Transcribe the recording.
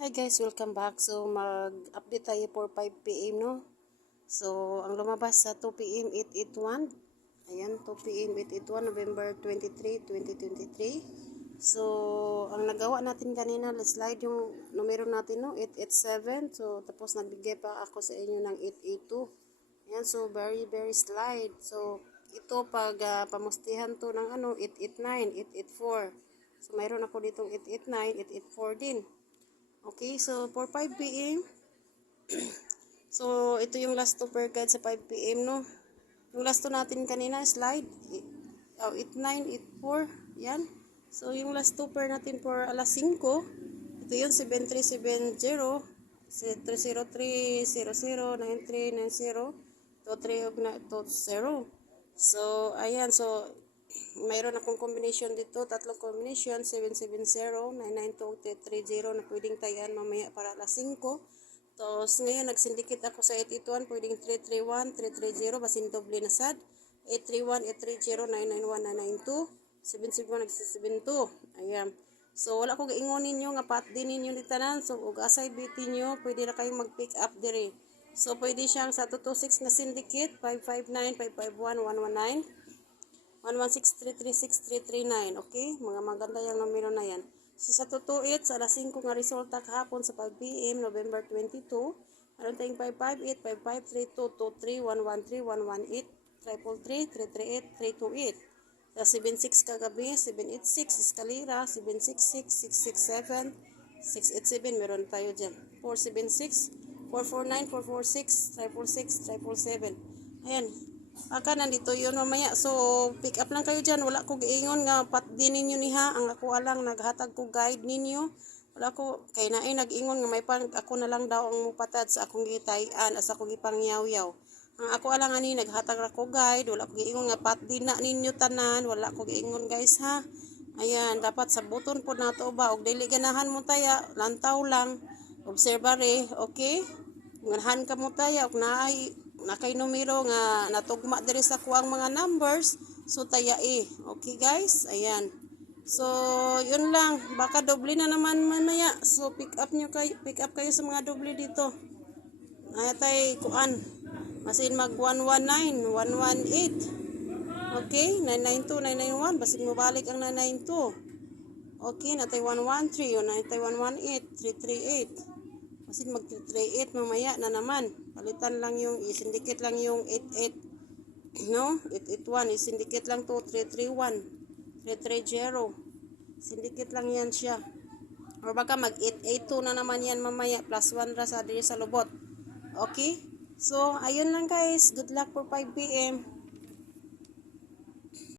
Hi guys, welcome back. So mag-update tayo for 5 PM no. So ang lumabas sa 2 PM 881. Ayan, 2 PM 881 November 23, 2023. So ang nagawa natin kanina, slide yung numero natin no, 887. So tapos nagbigay pa ako sa inyo ng 882. Ayan, so very slide. So ito pag pamustihan to ng 889, 884. So mayroon ako ditong 889, 884 din. Okay, so for 5 PM, so ito yung last 2 per guide sa 5 PM, no? Yung last 2 natin kanina, slide, 89, 84, yan. So yung last 2 per natin for alas 5, ito yung 7370, 30300, 9390, 2320. So, ayan, so mayroon akong combination dito, tatlong combination, 770, 992, na pwedeng tayan mamaya para alas 5. Tapos ngayon nagsindikit ako sa 881, pwedeng 331, 330, basin doble na sad. 831, 830, 991, 992, 771, nagsiseventu. Ayan. So wala ko gaingon ninyo nga pat din ninyo ni tanan. So ug asay bitin nyo, pwede na kayong mag-pick up dire. So pwede siyang sa 226 na syndicate, 559, 551, 119. 116336339, okay? Mga maganda yung numero na yan. So sa tutuit, sa alas 5 nga resulta kahapon sa 5 PM, November 22, meron tayong 558, 5532, 23, 113, 118, 333, 338, 328. Sa 76 kagabi, 786, eskalera, 766, 667, 687, meron tayo dyan. 476, 449, 446, 346, 347. Ayan. Aka nandito yun mamaya. So pick up lang kayo dyan. Wala ko giingon nga pat din ninyo niha. Ang ako alang naghatag ko guide ninyo. Wala ko kay naay nag-ingon nga may pang ako na lang daw ang mupatad sa akong gitayan as ako gipangyaw-yaw. Ang ako alang ani naghatag ra ko guide. Wala ko giingon nga pat din na ninyo tanan. Wala ko giingon guys ha. Ayan, dapat sabuton po nato ba og dili ganahan mo taya, lantaw lang. Obserbare, okay? Nganahan ka mo taya og naay nakay numero nga natugma diri sa kuang mga numbers, so tayai. Okay guys, ayan. So yun lang, baka doble na naman mamaya. So pick up kayo sa mga doble dito. Ayatay kuan. Masin mag 119, 118. Okay, 992, 991, basin mo balik ang 992. Okay, natay 113, o natay 118, 338. Kasi mag-338 mamaya na naman. Palitan lang yung, isindikit lang yung 88, no? 881, isindikit lang to 331, 330. Sindikit lang yan siya. O baka mag-882 na naman yan mamaya, plus 1 ra sa diri sa lubot. Okay? So, ayun lang guys. Good luck for 5 PM.